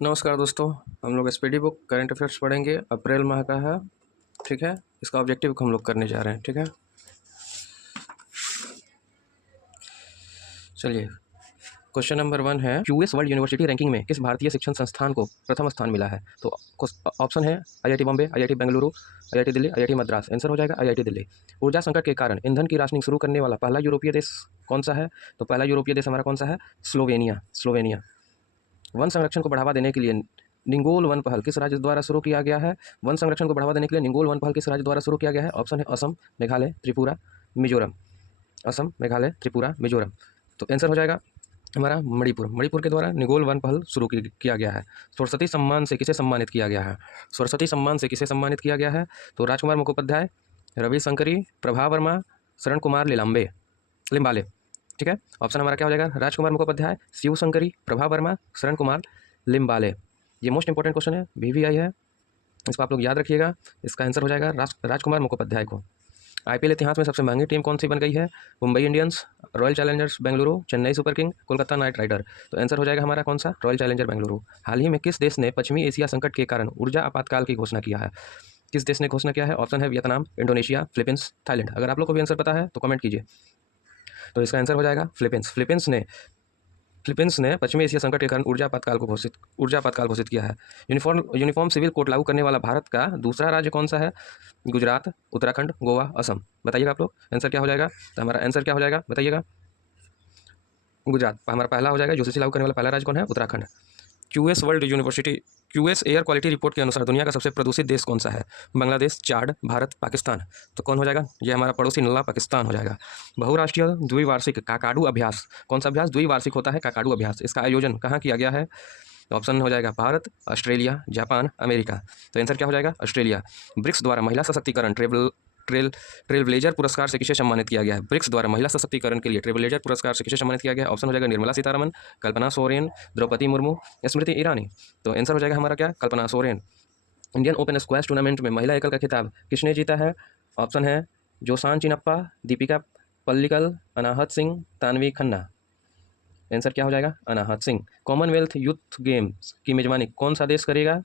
नमस्कार दोस्तों। हम लोग एसपीडी बुक करंट अफेयर्स पढ़ेंगे। अप्रैल माह का है, ठीक है। इसका ऑब्जेक्टिव हम लोग करने जा रहे हैं, ठीक है। चलिए, क्वेश्चन नंबर 1 है, यूएस वर्ल्ड यूनिवर्सिटी रैंकिंग में किस भारतीय शिक्षण संस्थान को प्रथम स्थान मिला है? तो ऑप्शन है IIT Bombay, IIT Bengaluru, IIT Delhi, IIT Madras. Answer हो जाएगा आईआईटी दिल्ली। ऊर्जा संकट के कारण ईंधन की राशनिंग शुरू करने वाला पहला यूरोपीय देश कौन सा है? तो पहला यूरोपीय देश हमारा कौन सा है? स्लोवेनिया। वन संरक्षण को बढ़ावा देने के लिए निंगोल वन पहल किस राज्य द्वारा शुरू किया गया है? वन संरक्षण को बढ़ावा देने के लिए निंगोल वन पहल किस राज्य द्वारा शुरू किया गया है? ऑप्शन है असम, मेघालय, त्रिपुरा, मिजोरम। असम, मेघालय, त्रिपुरा, मिजोरम। तो आंसर हो जाएगा हमारा मणिपुर के द्वारा निगोल वन पहल शुरू किया गया है। सरस्वती सम्मान से किसे सम्मानित किया गया है? सरस्वती सम्मान से किसे सम्मानित किया गया है? तो राजकुमार मुखोपाध्याय, रवि शंकरी, प्रभा वर्मा, शरण कुमार लिम्बाले। ठीक है, ऑप्शन हमारा क्या हो जाएगा? राजकुमार मुखोपाध्याय, शिव शंकरी, प्रभा वर्मा, शरण कुमार लिम्बाले। ये मोस्ट इंपॉर्टेंट क्वेश्चन है, VVI है, इसको आप लोग याद रखिएगा। इसका आंसर हो जाएगा राजकुमार मुखोपाध्याय को। IPL इतिहास में सबसे महंगी टीम कौन सी बन गई है? Mumbai Indians, Royal Challengers Bengaluru, Chennai Super King, Kolkata Knight Rider. तो आंसर हो जाएगा हमारा कौन सा? Royal Challenger Bengaluru. हाल ही में किस देश ने पश्चिमी एशिया संकट के कारण ऊर्जा आपातकाल की घोषणा किया है? किस देश ने घोषणा किया है? ऑप्शन है वियतनाम, इंडोनेशिया, फिलीपींस, थाईलैंड। अगर आप लोग को भी आंसर पता है तो कमेंट कीजिए। तो इसका आंसर हो जाएगा फिलीपींस। फिलीपींस ने पश्चिमी एशिया संकट के कारण ऊर्जा आपातकाल घोषित किया है। यूनिफॉर्म सिविल कोड लागू करने वाला भारत का दूसरा राज्य कौन सा है? गुजरात, उत्तराखंड, गोवा, असम। बताइएगा आप लोग, आंसर क्या हो जाएगा? तो हमारा आंसर क्या हो जाएगा बताइएगा? गुजरात हमारा पहला हो जाएगा। यूसीसी लागू करने वाला पहला राज्य कौन है? Uttarakhand. QS air quality report के अनुसार दुनिया का सबसे प्रदूषित देश कौन सा है? बांग्लादेश, चाड, भारत, पाकिस्तान। तो कौन हो जाएगा? ये हमारा पड़ोसी नल्ला पाकिस्तान हो जाएगा। बहुराष्ट्रीय द्विवार्षिक काकाडू अभ्यास, कौन सा अभ्यास द्विवार्षिक होता है? काकाडू अभ्यास। इसका आयोजन कहाँ किया गया है? ऑप्शन हो जाएगा भारत, ऑस्ट्रेलिया, जापान, अमेरिका। तो आंसर क्या हो जाएगा? ऑस्ट्रेलिया। ब्रिक्स द्वारा महिला सशक्तिकरण ट्रेलब्लेजर पुरस्कार से किसे सम्मानित किया गया है? ब्रिक्स द्वारा महिला सशक्तिकरण के लिए ट्रेलब्लेजर पुरस्कार से किसे सम्मानित किया गया है? ऑप्शन हो जाएगा निर्मला सीतारमन, कल्पना सोरेन, द्रौपदी मुर्मू, स्मृति ईरानी। तो आंसर हो जाएगा हमारा क्या? Kalpana Soren. Indian Open squash tournament में महिला एकल का खिताब किसने जीता है? ऑप्शन है जोसान चिनप्पा, दीपिका पल्लिकल, अनाहत सिंह, तानवी खन्ना। आंसर क्या हो जाएगा? अनाहत सिंह। कॉमनवेल्थ यूथ गेम्स की मेजबानी कौन सा देश करेगा?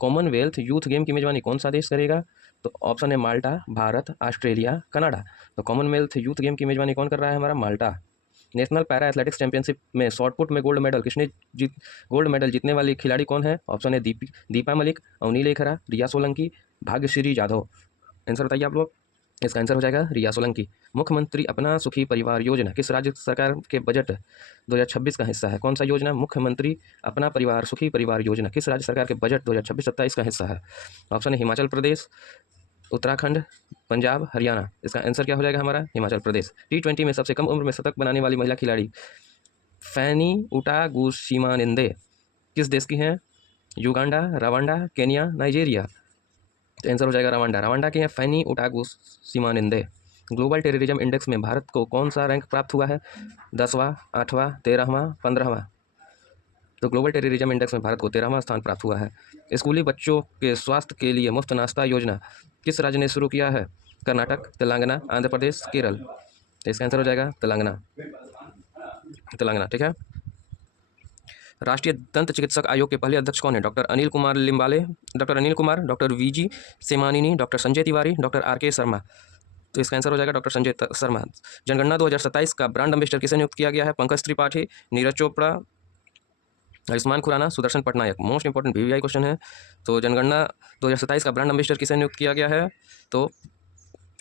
कॉमनवेल्थ यूथ गेम की मेजबानी कौन सा देश करेगा? तो ऑप्शन है माल्टा, भारत, ऑस्ट्रेलिया, कनाडा। तो कॉमनवेल्थ यूथ गेम की मेजबानी कौन कर रहा है? हमारा माल्टा। नेशनल पैरा एथलेटिक्स चैंपियनशिप में शॉर्टपुट में गोल्ड मेडल जीतने वाली खिलाड़ी कौन है? ऑप्शन है दीपा मलिक, अवनी लेखरा, रिया सोलंकी, भाग्यश्री जाधव। आंसर बताइए आप लोग। इसका आंसर हो जाएगा रिया सोलंकी। मुख्यमंत्री अपना सुखी परिवार योजना किस राज्य सरकार के बजट 2026 का हिस्सा है? कौन सा योजना? मुख्यमंत्री अपना परिवार सुखी परिवार योजना किस राज्य सरकार के बजट 2026-27 का हिस्सा है? ऑप्शन है हिमाचल प्रदेश, उत्तराखंड, पंजाब, हरियाणा। इसका आंसर क्या हो जाएगा हमारा? हिमाचल प्रदेश। T20 में सबसे कम उम्र में शतक बनाने वाली महिला खिलाड़ी फैनी उटागुशिमानिंदे किस देश की हैं? Uganda, Rwanda, Kenya, Nigeria. तो आंसर हो जाएगा रवांडा की है फैनी उटागुशिमानिंदे। ग्लोबल टेररिज्म इंडेक्स में भारत को कौन सा रैंक प्राप्त हुआ है? 10वां, 8वां, 13वां, 15वां। तो ग्लोबल टेररिज्म इंडेक्स में भारत को 13वां स्थान प्राप्त हुआ है। स्कूली बच्चों के स्वास्थ्य के लिए मुफ्त नाश्ता योजना किस राज्य ने शुरू किया है? कर्नाटक, तेलंगाना, आंध्र प्रदेश, केरल। तो इसका आंसर हो जाएगा तेलंगाना। ठीक है। राष्ट्रीय दंत चिकित्सक आयोग के पहले अध्यक्ष कौन है? Doctor Anil Kumar Limbale, doctor VG सेमानिनी, doctor Sanjay Tiwari, doctor RK Sharma. तो इसका आंसर हो जाएगा डॉक्टर संजय शर्मा। जनगणना 2027 का ब्रांड एम्बेसडर किसे नियुक्त किया गया है? Pankaj Tripathi, Neeraj Chopra, Ayushmann Khurrana, Sudarshan Patnaik. Most important VVI question है। तो जनगणना 2027 का ब्रांड एम्बेसडर किसे नियुक्त किया गया है? तो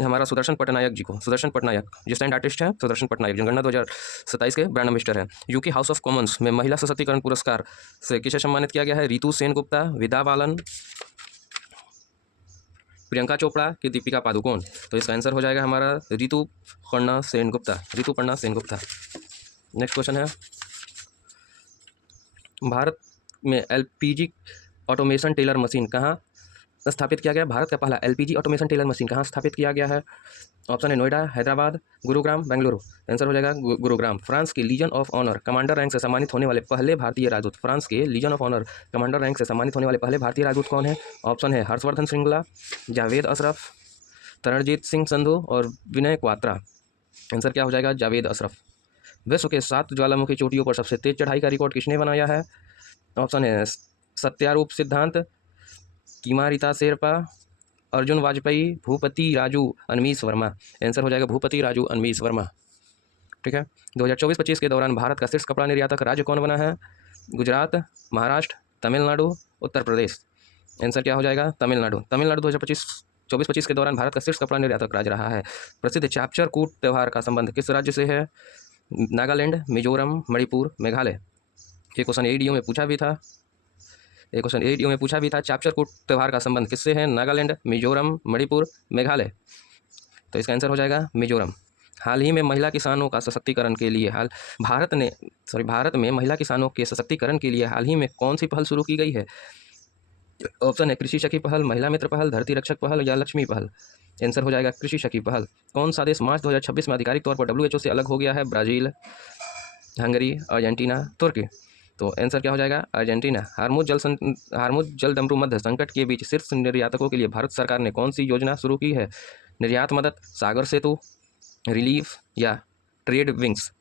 हमारा सुदर्शन पटनायक जी को। सुदर्शन पटनायक जो स्टैंड आर्टिस्ट है, सुदर्शन पटनायक जनगणना 2027 के ब्रांड एम्बेसडर है। यूके हाउस ऑफ कॉमन्स में महिला सशक्तिकरण पुरस्कार से किसे सम्मानित किया गया है? रितु सेन गुप्ता, विदा बालन, प्रियंका चोपड़ा कि दीपिका पादुकोण। तो इसका आंसर हो जाएगा हमारा ऋतुपर्णा सेन गुप्ता। नेक्स्ट क्वेश्चन है, भारत में LPG ऑटोमेशन टेलर मशीन कहाँ स्थापित किया गया? भारत का पहला LPG ऑटोमेशन टेलर मशीन कहाँ स्थापित किया गया है? ऑप्शन है नोएडा, हैदराबाद, गुरुग्राम, बेंगलुरु। आंसर हो जाएगा गुरुग्राम। फ्रांस के legion of honour commander rank से सम्मानित होने वाले पहले भारतीय राजदूत। फ्रांस के legion of honour commander rank से सम्मानित होने वाले पहले भारतीय राजदूत कौन है? ऑप्शन है हर्षवर्धन श्रृंगला, जावेद अशरफ, तरणजीत सिंह संधू और विनय क्वात्रा। आंसर क्या हो जाएगा? जावेद अशरफ। विश्व के 7 ज्वालामुखी चोटियों पर सबसे तेज चढ़ाई का रिकॉर्ड किसने बनाया है? ऑप्शन है सत्यारूप सिद्धांत, किमारिता शेरपा, अर्जुन वाजपेयी, भूपति राजू, अनमीश वर्मा। आंसर हो जाएगा भूपति राजू अनमीश वर्मा। ठीक है। 2024-25 के दौरान भारत का शीर्ष कपड़ा निर्यातक राज्य कौन बना है? गुजरात, महाराष्ट्र, तमिलनाडु, उत्तर प्रदेश। आंसर क्या हो जाएगा? तमिलनाडु। तमिलनाडु 2024-25 के दौरान भारत का शीर्ष कपड़ा निर्यातक राज्य रहा है। प्रसिद्ध चापचर कूट त्यौहार का संबंध किस राज्य से है? नागालैंड, मिजोरम, मणिपुर, मेघालय। ये क्वेश्चन एडीओ में पूछा भी था। चापचर कूट त्यौहार का संबंध किससे है? नागालैंड, मिजोरम, मणिपुर, मेघालय। तो इसका आंसर हो जाएगा मिजोरम। हाल ही में महिला किसानों का सशक्तिकरण के लिए भारत में महिला किसानों के सशक्तिकरण के लिए हाल ही में कौन सी पहल शुरू की गई है? ऑप्शन है कृषि सखी पहल, महिला मित्र पहल, धरती रक्षक पहल या लक्ष्मी पहल। आंसर हो जाएगा कृषि सखी पहल। कौन सा देश मार्च 2026 में आधिकारिक तौर पर WHO से अलग हो गया है? ब्राज़ील, हंगरी, अर्जेंटीना, तुर्की। तो आंसर क्या हो जाएगा? अर्जेंटीना। हार्मुज जलदम्रु मध्य संकट के बीच शीर्ष निर्यातकों के लिए भारत सरकार ने कौन सी योजना शुरू की है? निर्यात मदद, सागर सेतु, रिलीफ या ट्रेड विंग्स।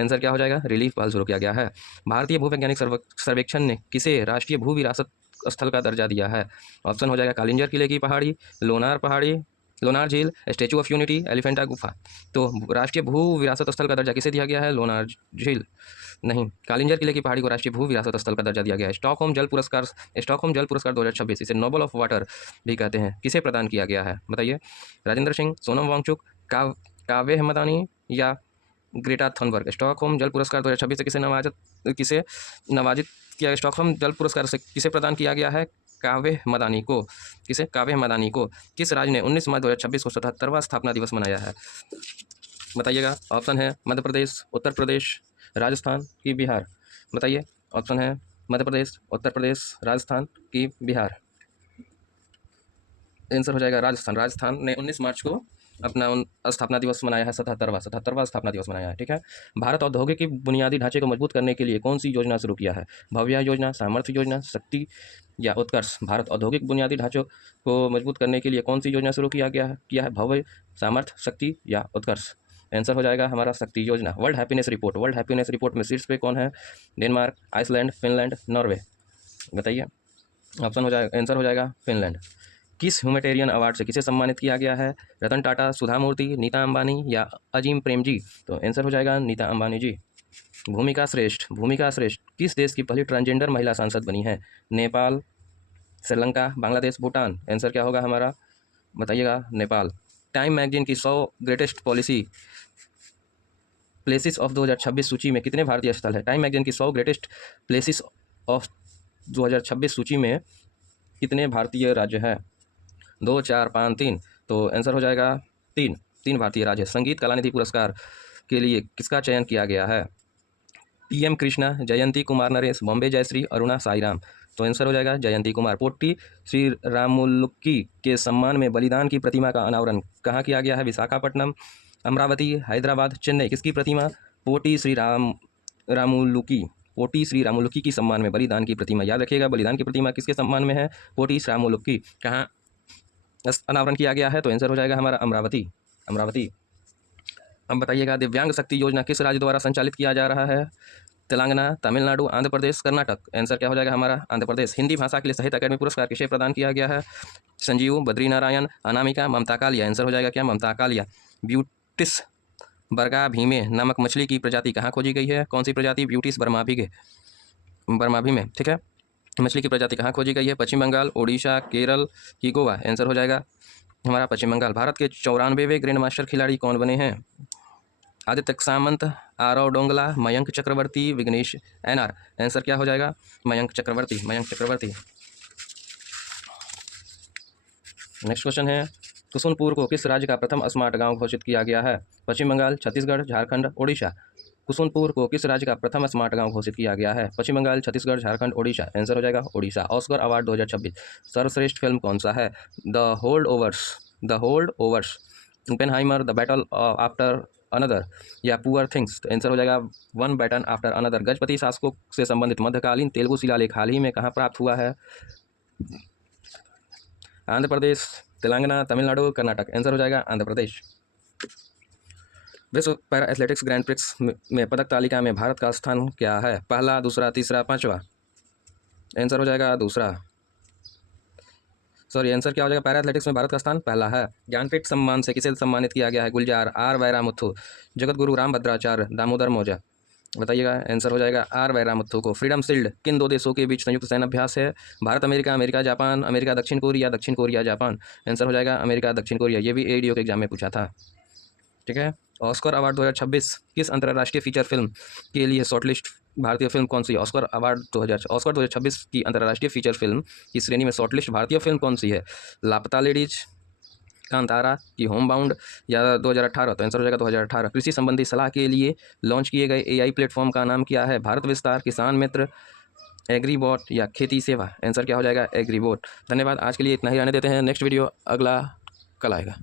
आंसर क्या हो जाएगा? रिलीफ पहल शुरू किया गया है। भारतीय भूवैज्ञानिक सर्वेक्षण ने किसे राष्ट्रीय भू विरासत स्थल का दर्जा दिया है? ऑप्शन हो जाएगा कालिंजर किले की पहाड़ी, लोनार झील, स्टैचू ऑफ यूनिटी, एलिफेंटा गुफा। तो राष्ट्रीय भू विरासत स्थल का दर्जा किसे दिया गया है? लोनार झील नहीं, कालिंजर किले की पहाड़ी को राष्ट्रीय भू विरासत स्थल का दर्जा दिया गया है। स्टॉकहोम जल पुरस्कार 2026, इसे नोबल ऑफ वाटर भी कहते हैं, किसे प्रदान किया गया है? बताइए। राजेंद्र सिंह, सोनम वांगचुक, काव्य हेमदानी या ग्रेटा थनबर्ग। स्टॉकहोम जल पुरस्कार 2026 से किसे नवाजित किया? स्टॉकहोम जल पुरस्कार से किसे प्रदान किया गया है? काव्य मदानी को। किसे? काव्य मदानी को। किस राज्य ने 19 मार्च 2026 को 77वां स्थापना दिवस मनाया है? बताइएगा। ऑप्शन है मध्य प्रदेश, उत्तर प्रदेश, राजस्थान की बिहार। बताइए। ऑप्शन है मध्य प्रदेश, उत्तर प्रदेश, राजस्थान की बिहार। आंसर हो जाएगा राजस्थान। राजस्थान ने 19 मार्च को अपना स्थापना दिवस मनाया है, 77वां स्थापना दिवस मनाया है। ठीक है। भारत औद्योगिक की बुनियादी ढांचे को मजबूत करने के लिए कौन सी योजना शुरू किया है? भव्य योजना, सामर्थ्य योजना, शक्ति या उत्कर्ष। भारत औद्योगिक बुनियादी ढांचों को मजबूत करने के लिए कौन सी योजना शुरू किया है? भव्य, सामर्थ्य, शक्ति या उत्कर्ष। आंसर हो जाएगा हमारा शक्ति योजना। वर्ल्ड हैप्पीनेस रिपोर्ट में शीर्ष पे कौन है? Denmark, Iceland, Finland, Norway. बताइए। ऑप्शन हो जाएगा, आंसर हो जाएगा फिनलैंड। किस ह्यूमैनिटेरियन अवार्ड से किसे सम्मानित किया गया है? रतन टाटा, सुधा मूर्ति, नीता अंबानी या अजीम प्रेमजी। तो आंसर हो जाएगा नीता अंबानी जी। भूमिका श्रेष्ठ किस देश की पहली ट्रांसजेंडर महिला सांसद बनी है? नेपाल, श्रीलंका, बांग्लादेश, भूटान। आंसर क्या होगा हमारा? बताइएगा। नेपाल। टाइम मैगजीन की 100 ग्रेटेस्ट प्लेसेस ऑफ 2026 सूची में कितने भारतीय स्थल है? टाइम मैगजीन की 100 ग्रेटेस्ट प्लेसेस ऑफ 2026 सूची में कितने भारतीय राज्य हैं? 2, 4, 5, 3। तो आंसर हो जाएगा 3 भारतीय राज्य। संगीत कलानिधि पुरस्कार के लिए किसका चयन किया गया है? PM कृष्णा, जयंती कुमार नरेश, बॉम्बे जयश्री, अरुणा साईराम। तो आंसर हो जाएगा जयंती कुमार। पोट्टी श्री रामुलुक्की के सम्मान में बलिदान की प्रतिमा का अनावरण कहाँ किया गया है? विशाखापट्टनम, अमरावती, हैदराबाद, चेन्नई। किसकी प्रतिमा? पोटी श्री रामुलुक्की की सम्मान में बलिदान की प्रतिमा। याद रखिएगा, बलिदान की प्रतिमा किसके सम्मान में है? पोटी श्री रामुलुक्की। कहाँ अनावरण किया गया है? तो आंसर हो जाएगा हमारा अमरावती। अब बताइएगा, दिव्यांग शक्ति योजना किस राज्य द्वारा संचालित किया जा रहा है? तेलंगाना, तमिलनाडु, आंध्र प्रदेश, कर्नाटक। आंसर क्या हो जाएगा हमारा? आंध्र प्रदेश। हिंदी भाषा के लिए साहित्य अकादमी पुरस्कार किसे प्रदान किया गया है? संजीव, बद्रीनारायण, अनामिका, ममता कालिया। आंसर हो जाएगा क्या? ममता कालिया। ब्यूटिस बर्गा भीमे नामक मछली की प्रजाति कहाँ खोजी गई है? कौन सी प्रजाति? ब्यूटिस बर्मा भीमे। ठीक है। मछली की प्रजाति कहाँ खोजी गई है? पश्चिम बंगाल, ओडिशा, केरल की गोवा। आंसर हो जाएगा हमारा पश्चिम बंगाल। भारत के 94वें ग्रैंड मास्टर खिलाड़ी कौन बने हैं? आदित्य सामंत, आरव डोंगला, मयंक चक्रवर्ती, विघ्नेश NR। आंसर क्या हो जाएगा? मयंक चक्रवर्ती। नेक्स्ट क्वेश्चन है, कुसुनपुर को किस राज्य का प्रथम स्मार्ट गांव घोषित किया गया है? पश्चिम बंगाल, छत्तीसगढ़, झारखंड, ओडिशा। कुसुनपुर को किस राज्य का प्रथम स्मार्ट गांव घोषित किया गया है? पश्चिम बंगाल, छत्तीसगढ़, झारखंड, ओडिशा। आंसर हो जाएगा ओडिशा। ऑस्कर अवार्ड 2026 सर्वश्रेष्ठ फिल्म कौन सा है? The holdovers, Oppenheimer, the battle after another या पुअर थिंग्स। तो आंसर हो जाएगा one battle after another. Gajapati शासकों से संबंधित मध्यकालीन तेलुगु शिलालेख हाल ही में कहाँ प्राप्त हुआ है? आंध्र प्रदेश, तेलंगाना, तमिलनाडु, कर्नाटक। आंसर हो जाएगा आंध्र प्रदेश। विश्व पैरा एथलेटिक्स ग्रैंड प्रिक्स में पदक तालिका में भारत का स्थान क्या है? पहला, दूसरा, तीसरा, पांचवा। आंसर हो जाएगा दूसरा। सॉरी, आंसर क्या हो जाएगा? पैरा एथलेटिक्स में भारत का स्थान पहला है। ज्ञानपीठ सम्मान से किसे सम्मानित किया गया है? गुलजार, आर वैरामुथु, जगत गुरु रामभद्राचार्य, दामोदर मौर्य। बताइएगा, आंसर हो जाएगा आर वैरामुथु को। फ्रीडम शील्ड किन दो देशों के बीच संयुक्त सैन्य अभ्यास है? Bharat America, America Japan, America दक्षिण कोरिया, दक्षिण कोरिया जापान। आंसर हो जाएगा अमेरिका दक्षिण कोरिया। ये भी एडीओ के एग्जाम में पूछा था। ठीक है। ऑस्कर अवार्ड 2026 किस अंतर्राष्ट्रीय फीचर फिल्म के लिए शॉर्टलिस्ट? भारतीय फिल्म कौन सी है? ऑस्कर 2026 की अंतर्राष्ट्रीय फीचर फिल्म की श्रेणी में शॉर्टलिस्ट भारतीय फिल्म कौन सी है? लापता लेडीज, कांतारा की होम बाउंड, या 2018? तो आंसर हो जाएगा 2018। कृषि संबंधी सलाह के लिए लॉन्च किए गए एआई प्लेटफॉर्म का नाम क्या है? भारत विस्तार, किसान मित्र, एग्रीबॉट या खेती सेवा। आंसर क्या हो जाएगा? एग्रीबॉट। धन्यवाद, आज के लिए इतना ही रहने देते हैं। नेक्स्ट वीडियो अगला कल आएगा।